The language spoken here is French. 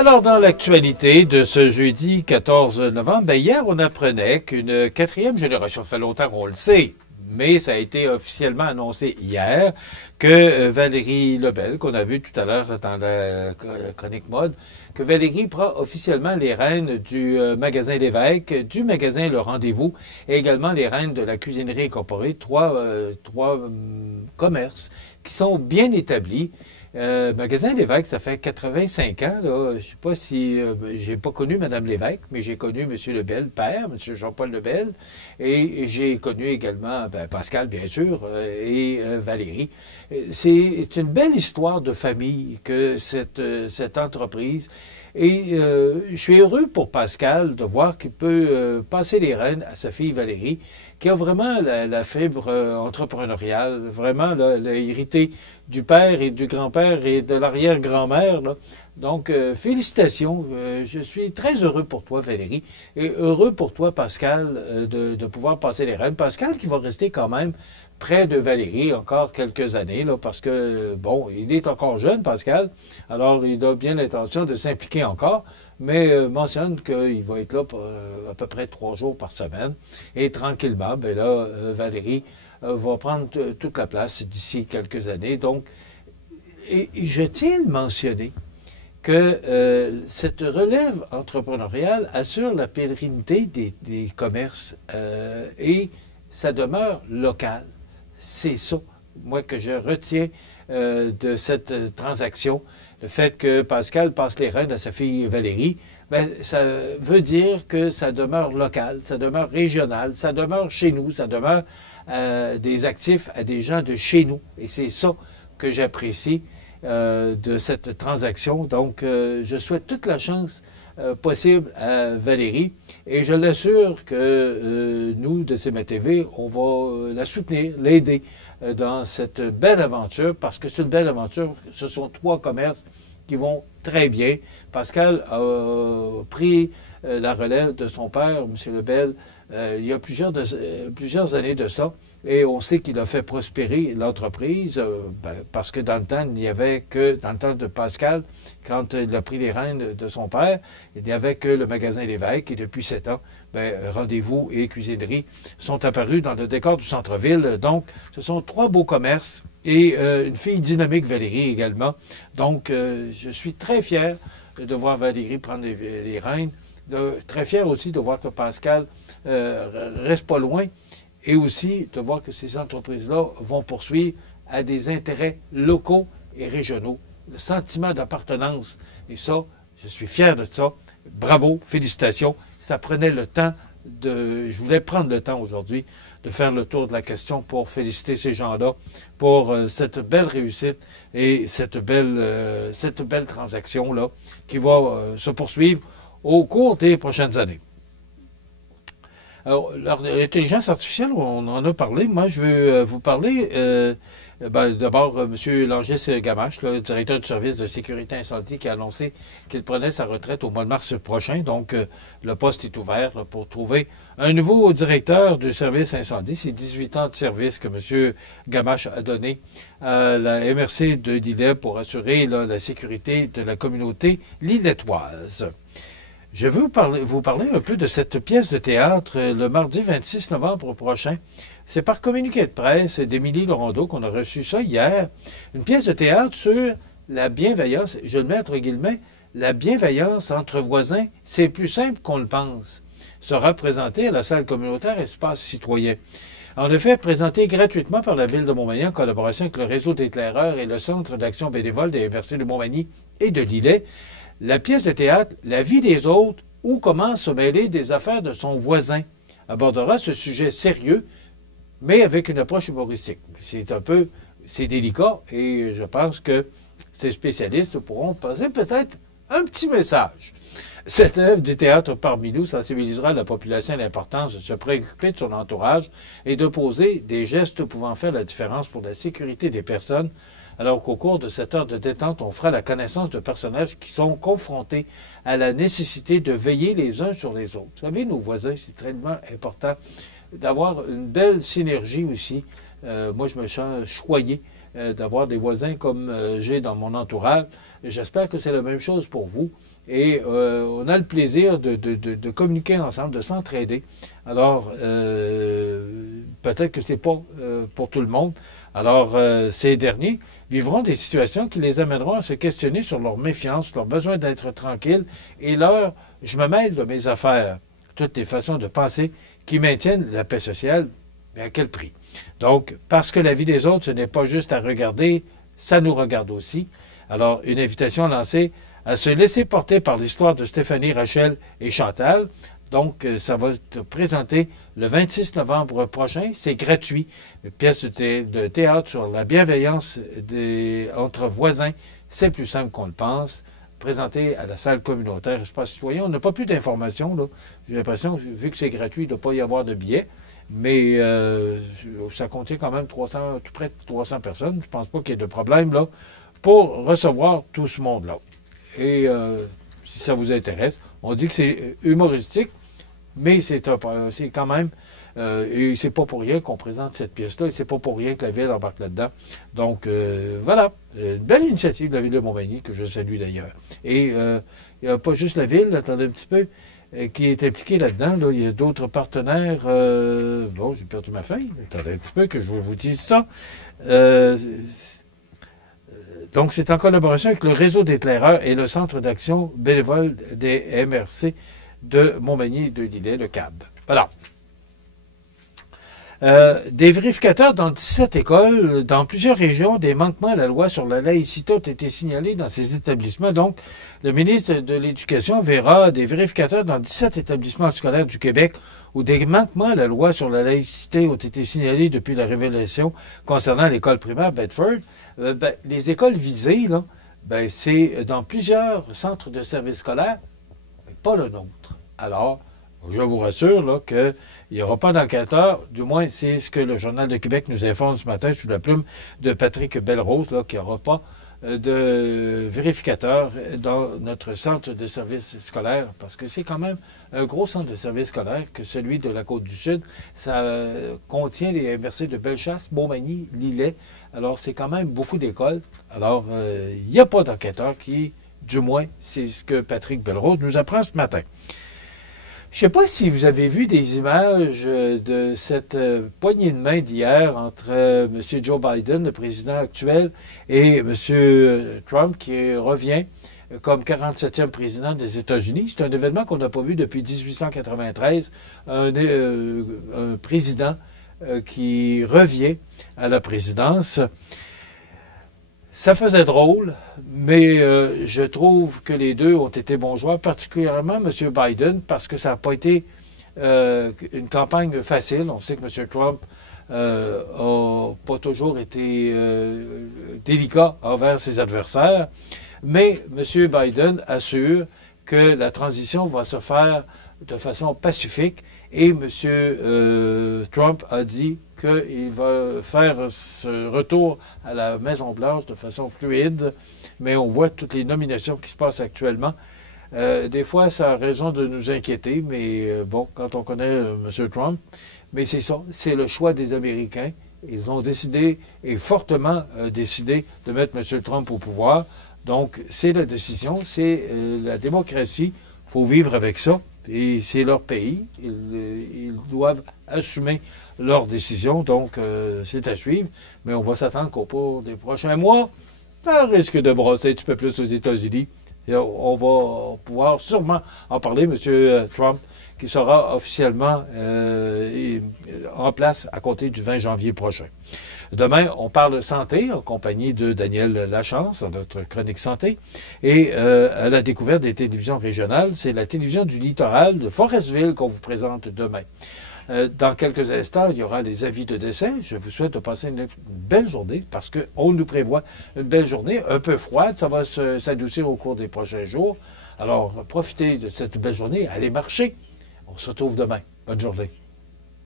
Alors, dans l'actualité de ce jeudi 14 novembre, ben hier, on apprenait qu'une quatrième génération, ça fait longtemps qu'on le sait, mais ça a été officiellement annoncé hier, que Valérie Lebel, qu'on a vu tout à l'heure dans la chronique mode, que Valérie prend officiellement les rênes du magasin L'Évêque, du magasin Le Rendez-vous, et également les rênes de la cuisinerie incorporée, trois commerces qui sont bien établis. Magasin L'Évêque, ça fait 85 ans. Là. Je sais pas si j'ai pas connu Madame L'Évêque, mais j'ai connu Monsieur Lebel, père, Monsieur Jean-Paul Lebel, et j'ai connu également Pascal, bien sûr, et Valérie. C'est une belle histoire de famille que cette entreprise. Et je suis heureux pour Pascal de voir qu'il peut passer les rênes à sa fille Valérie, qui a vraiment la fibre entrepreneuriale, vraiment là, elle a hérité du père et du grand-père et de l'arrière-grand-mère. Donc, félicitations. Je suis très heureux pour toi, Valérie, et heureux pour toi, Pascal, de pouvoir passer les rênes. Pascal qui va rester quand même près de Valérie encore quelques années, là, parce que, bon, il est encore jeune, Pascal, alors il a bien l'intention de s'impliquer encore, mais mentionne qu'il va être là pour, à peu près 3 jours par semaine, et tranquillement, ben là, Valérie va prendre toute la place d'ici quelques années. Donc, et je tiens à le mentionner que cette relève entrepreneuriale assure la pérennité des commerces et ça demeure local. C'est ça, moi, que je retiens de cette transaction. Le fait que Pascal passe les rênes à sa fille Valérie, ben, ça veut dire que ça demeure local, ça demeure régional, ça demeure chez nous, ça demeure des actifs à des gens de chez nous. Et c'est ça que j'apprécie de cette transaction. Donc, je souhaite toute la chance possible à Valérie et je l'assure que nous, de CMA TV, on va la soutenir, l'aider dans cette belle aventure parce que c'est une belle aventure. Ce sont 3 commerces qui vont très bien. Pascal a pris la relève de son père, M. Lebel, il y a plusieurs années de ça. Et on sait qu'il a fait prospérer l'entreprise parce que dans le temps, il n'y avait que, dans le temps de Pascal, quand il a pris les rênes de son père, il n'y avait que le magasin L'Évêque. Et depuis 7 ans, Rendez-vous et Cuisinerie sont apparus dans le décor du centre-ville. Donc, ce sont 3 beaux commerces et une fille dynamique, Valérie, également. Donc, je suis très fier de voir Valérie prendre les rênes. Très fier aussi de voir que Pascal reste pas loin. Et aussi de voir que ces entreprises-là vont poursuivre à des intérêts locaux et régionaux. Le sentiment d'appartenance. Et ça, je suis fier de ça. Bravo, félicitations. Ça prenait le temps je voulais prendre le temps aujourd'hui de faire le tour de la question pour féliciter ces gens-là pour cette belle réussite et cette belle transaction-là qui va se poursuivre au cours des prochaines années. Alors, l'intelligence artificielle, on en a parlé. Moi, je veux vous parler d'abord M. Langis Gamache, le directeur du service de sécurité incendie, qui a annoncé qu'il prenait sa retraite au mois de mars prochain. Donc, le poste est ouvert là, pour trouver un nouveau directeur du service incendie. C'est 18 ans de service que M. Gamache a donné à la MRC de Lillet pour assurer là, la sécurité de la communauté lillettoise. Je veux vous parler un peu de cette pièce de théâtre le mardi 26 novembre prochain. C'est par communiqué de presse d'Émilie Laurendeau qu'on a reçu ça hier. Une pièce de théâtre sur la bienveillance, je le mets entre guillemets, la bienveillance entre voisins, c'est plus simple qu'on le pense. Sera présentée à la salle communautaire Espace Citoyen. En effet, présentée gratuitement par la Ville de Montmagny en collaboration avec le Réseau d'éclaireurs et le Centre d'action bénévole des universités de Montmagny et de Lillet, la pièce de théâtre « La vie des autres » ou comment se mêler des affaires de son voisin abordera ce sujet sérieux, mais avec une approche humoristique. C'est délicat et je pense que ces spécialistes pourront passer peut-être un petit message. Cette œuvre du théâtre parmi nous sensibilisera la population à l'importance de se préoccuper de son entourage et de poser des gestes pouvant faire la différence pour la sécurité des personnes, alors qu'au cours de cette heure de détente, on fera la connaissance de personnages qui sont confrontés à la nécessité de veiller les uns sur les autres. Vous savez, nos voisins, c'est très important d'avoir une belle synergie aussi. Moi, je me sens choyé d'avoir des voisins comme j'ai dans mon entourage. J'espère que c'est la même chose pour vous. Et on a le plaisir de communiquer ensemble, de s'entraider. Alors, peut-être que c'est pas pour tout le monde. Alors, ces derniers vivront des situations qui les amèneront à se questionner sur leur méfiance, leur besoin d'être tranquille et leur « je me mêle de mes affaires », toutes les façons de penser qui maintiennent la paix sociale, mais à quel prix? Donc, parce que la vie des autres, ce n'est pas juste à regarder, ça nous regarde aussi. Alors, une invitation lancée à se laisser porter par l'histoire de Stéphanie, Rachel et Chantal. Donc, ça va être présenté le 26 novembre prochain. C'est gratuit. Une pièce de théâtre sur la bienveillance entre voisins. C'est plus simple qu'on le pense. Présenté à la salle communautaire Espace Citoyen. On n'a pas plus d'informations, là. J'ai l'impression, vu que c'est gratuit, il ne doit pas y avoir de billets. Mais ça contient quand même tout près de 300 personnes. Je ne pense pas qu'il y ait de problème, là, pour recevoir tout ce monde-là. Et si ça vous intéresse, on dit que c'est humoristique, mais c'est quand même, et c'est pas pour rien qu'on présente cette pièce-là, et c'est pas pour rien que la ville embarque là-dedans. Donc, voilà, une belle initiative de la ville de Montmagny, que je salue d'ailleurs. Et il n'y a pas juste la ville, attendez un petit peu, qui est impliquée là-dedans. Là. Il y a d'autres partenaires. Bon, j'ai perdu ma feuille. Attendez un petit peu que je vous dise ça. Donc, c'est en collaboration avec le réseau d'éclaireurs et le centre d'action bénévole des MRC de Montmagny et de Lillet, le CAB. Voilà. Des vérificateurs dans 17 écoles, dans plusieurs régions, des manquements à la loi sur la laïcité ont été signalés dans ces établissements. Donc, le ministre de l'Éducation verra des vérificateurs dans 17 établissements scolaires du Québec où des manquements à la loi sur la laïcité ont été signalés depuis la révélation concernant l'école primaire Bedford. Les écoles visées, là, c'est dans plusieurs centres de services scolaires, mais pas le nôtre. Alors, je vous rassure là, qu'il n'y aura pas d'enquêteur, du moins c'est ce que le Journal de Québec nous informe ce matin sous la plume de Patrick Belrose, là, qu'il n'y aura pas de vérificateur dans notre centre de services scolaires, parce que c'est quand même un gros centre de services scolaires que celui de la Côte-du-Sud. Ça contient les MRC de Bellechasse, Montmagny, Lillet. Alors, c'est quand même beaucoup d'écoles. Alors, il n'y a pas d'enquêteur qui, du moins, c'est ce que Patrick Belrose nous apprend ce matin. Je ne sais pas si vous avez vu des images de cette poignée de main d'hier entre M. Joe Biden, le président actuel, et M. Trump, qui revient comme 47e président des États-Unis. C'est un événement qu'on n'a pas vu depuis 1893. Un président qui revient à la présidence. Ça faisait drôle, mais je trouve que les deux ont été bons joueurs, particulièrement M. Biden, parce que ça n'a pas été une campagne facile. On sait que M. Trump n'a pas toujours été délicat envers ses adversaires, mais M. Biden assure que la transition va se faire de façon pacifique et M. Trump a dit qu'il va faire ce retour à la Maison-Blanche de façon fluide, mais on voit toutes les nominations qui se passent actuellement. Des fois, ça a raison de nous inquiéter, mais bon, quand on connaît M. Trump, mais c'est ça, c'est le choix des Américains. Ils ont décidé, et fortement décidé, de mettre M. Trump au pouvoir. Donc, c'est la décision, c'est la démocratie. Il faut vivre avec ça. Et c'est leur pays. Ils doivent assumer leurs décisions. Donc, c'est à suivre. Mais on va s'attendre qu'au cours des prochains mois, ça risque de brosser un petit peu plus aux États-Unis. Et on va pouvoir sûrement en parler, M. Trump, qui sera officiellement en place à compter du 20 janvier prochain. Demain, on parle santé en compagnie de Daniel Lachance, dans notre chronique santé. Et à la découverte des télévisions régionales, c'est la télévision du littoral de Forestville qu'on vous présente demain. Dans quelques instants, il y aura les avis de décès. Je vous souhaite de passer une belle journée parce qu'on nous prévoit une belle journée, un peu froide. Ça va s'adoucir au cours des prochains jours. Alors, profitez de cette belle journée. Allez marcher. On se retrouve demain. Bonne journée.